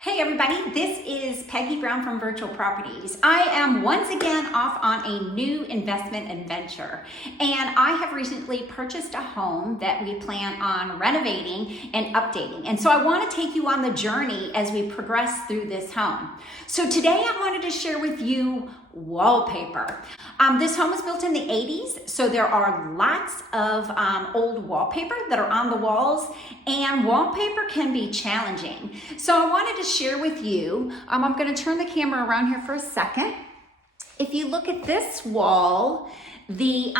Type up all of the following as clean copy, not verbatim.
Hey everybody, this is Peggy Brown from Virtual Properties. I am once again off on a new investment adventure, and I have recently purchased a home that we plan on renovating and updating. And so I want to take you on the journey as we progress through this home. So today I wanted to share with you wallpaper. This home was built in the 80s, so there are lots of old wallpaper that are on the walls, and wallpaper can be challenging. So I wanted to share with you, I'm going to turn the camera around here for a second. If you look at this wall, the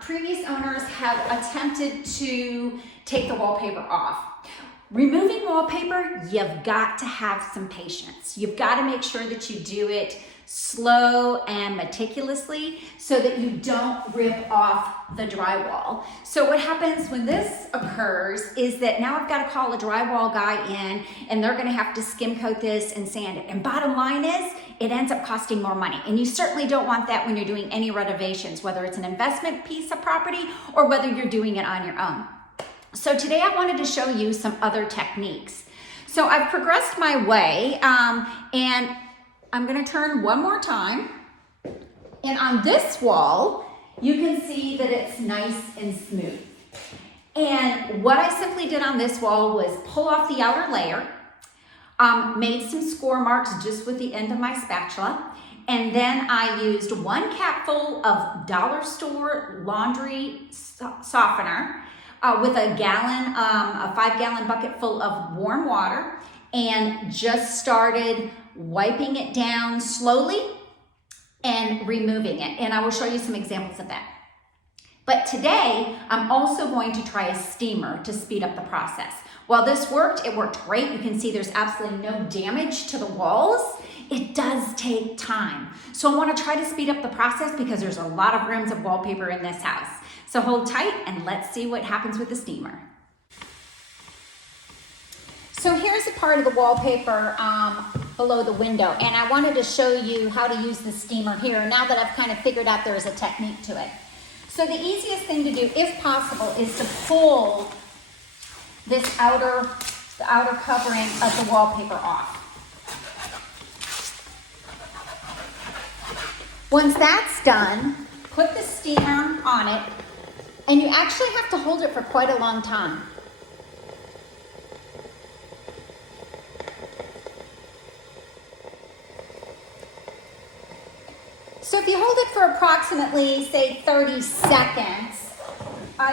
previous owners have attempted to take the wallpaper off. Removing wallpaper, you've got to have some patience. You've got to make sure that you do it slow and meticulously so that you don't rip off the drywall. So what happens when this occurs is that now I've got to call a drywall guy in, and they're going to have to skim coat this and sand it. And bottom line is, it ends up costing more money. And you certainly don't want that when you're doing any renovations, whether it's an investment piece of property or whether you're doing it on your own. So today I wanted to show you some other techniques. So I've progressed my way, and I'm going to turn one more time. And on this wall, you can see that it's nice and smooth. And what I simply did on this wall was pull off the outer layer, made some score marks just with the end of my spatula, and then I used 1 capful of dollar store laundry softener, with a 5-gallon bucket full of warm water, and just started wiping it down slowly and removing it. And I will show you some examples of that. But today, I'm also going to try a steamer to speed up the process. While this worked, it worked great. You can see there's absolutely no damage to the walls. It does take time. So I want to try to speed up the process because there's a lot of rooms of wallpaper in this house. So hold tight and let's see what happens with the steamer. So here's a part of the wallpaper below the window, and I wanted to show you how to use the steamer here now that I've kind of figured out there's a technique to it. So the easiest thing to do, if possible, is to pull this the outer covering of the wallpaper off. Once that's done, put the steamer on it, and you actually have to hold it for quite a long time. So if you hold it for approximately, say, 30 seconds,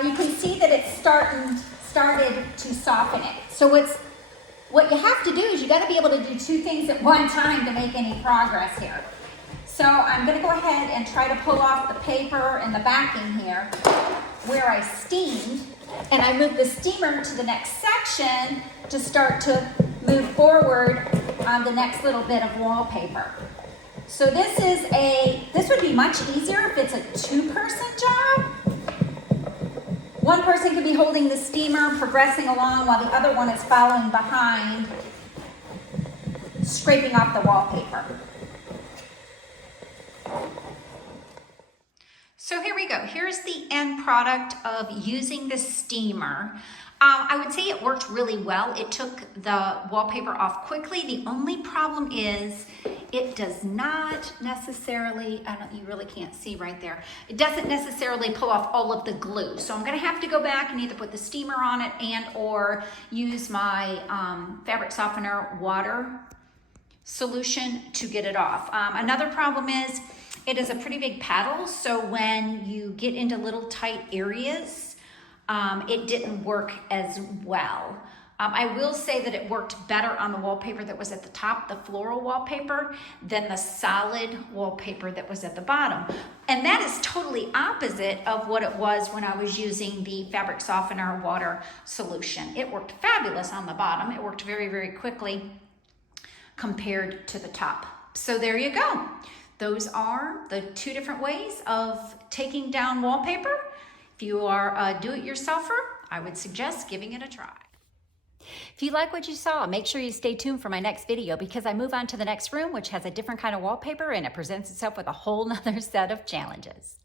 you can see that it's started to soften it. So what you have to do is you got to be able to do 2 things at one time to make any progress here. So I'm going to go ahead and try to pull off the paper and the backing here where I steamed, and I moved the steamer to the next section to start to move forward on the next little bit of wallpaper. So this would be much easier if it's a 2-person job. One person could be holding the steamer, progressing along, while the other one is following behind, scraping off the wallpaper. So here we go. Here's the end product of using the steamer. I would say it worked really well. It took the wallpaper off quickly. The only problem is it does not necessarily, you really can't see right there. It doesn't necessarily pull off all of the glue. So I'm gonna have to go back and either put the steamer on it and or use my fabric softener water solution to get it off. Another problem is it is a pretty big paddle, so when you get into little tight areas, it didn't work as well. I will say that it worked better on the wallpaper that was at the top, the floral wallpaper, than the solid wallpaper that was at the bottom. And that is totally opposite of what it was when I was using the fabric softener water solution. It worked fabulous on the bottom. It worked very, very quickly compared to the top. So there you go. Those are the 2 different ways of taking down wallpaper. If you are a do-it-yourselfer, I would suggest giving it a try. If you like what you saw, make sure you stay tuned for my next video because I move on to the next room, which has a different kind of wallpaper, and it presents itself with a whole nother set of challenges.